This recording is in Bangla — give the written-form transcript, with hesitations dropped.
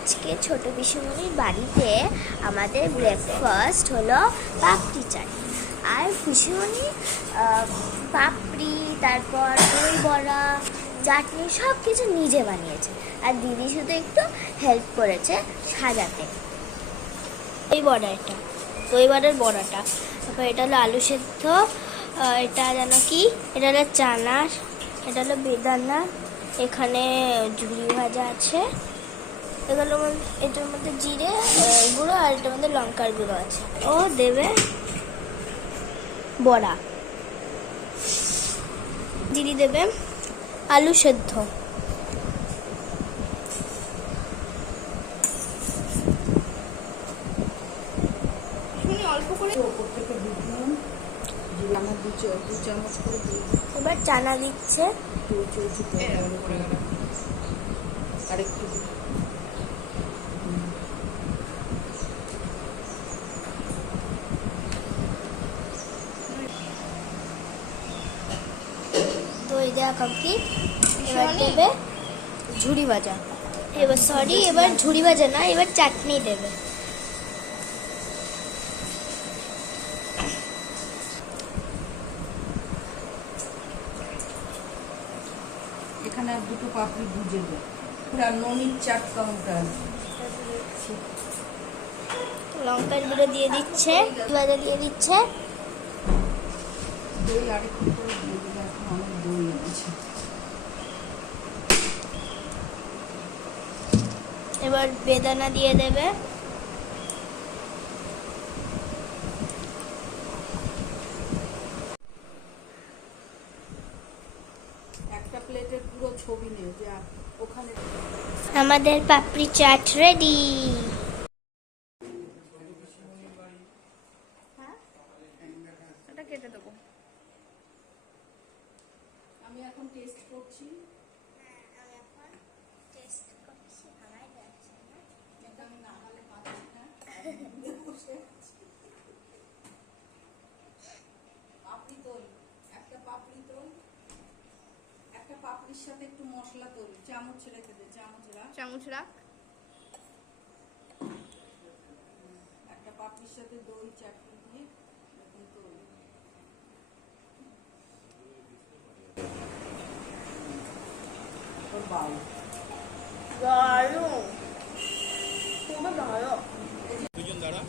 আজকে ছোট পিসিমণির বাড়িতে আমাদের ব্রেকফাস্ট হলো পাপড়ি চাট। আর পিসিমণি পাপড়ি, তারপর দই বড়া, চাটনি সব কিছু নিজে বানিয়েছে। আর দিদি শুধু একটু হেল্প করেছে সাজাতে। দই বড়া, এটা দই বড়ার বড়াটা। তারপর এটা হলো আলু সেদ্ধ, এটা যেন কি, এটা হলো চানার, এটা হলো বেদানা, এখানে ঝুড়ি ভাজা আছে, এগুলো এটার মধ্যে জিরে গুঁড়ো আর এটার মধ্যে লঙ্কার গুঁড়ো আছে। ও দেবে বড়া, দিদি দেবে আলু সেদ্ধ। এবার চানা দিচ্ছে। দই দেওয়া কমপ্লিট। এবার দেবে ঝুড়ি ভাজা। এবার ঝুড়ি ভাজা না, এবার চাটনি দেবে। এখানে দুটো পাপড়ি ভুজে দেয়, ননির চাট কাউন্টার। লঙ্কার গুঁড়ো দিয়ে দিচ্ছে, ভাজা দিয়ে দিচ্ছে। দই আরেকটু করে দিয়ে দিলে, এখন অনেক দই এনেছে। এবার বেদানা দিয়ে দেবে। একটা প্লেটের পুরো ছবি নেই যে ওখানে। আমাদের পাপড়ি চাট রেডি। এটা কেটে দেবো। আমি এখন টেস্ট করছি। আমি না হলে পাচ্ছি না। পাপড়ি দই, একটা পাপড়ি দই, একটা পাপড়ির সাথে একটু মশলা তৈরি। চামচ রেখে দে, চামচ রাখ। একটা পাপড়ির সাথে দই চাটনি দিয়ে এরকম তৈরি। দারুণ, খুব ভালো। দুজন দ্বারা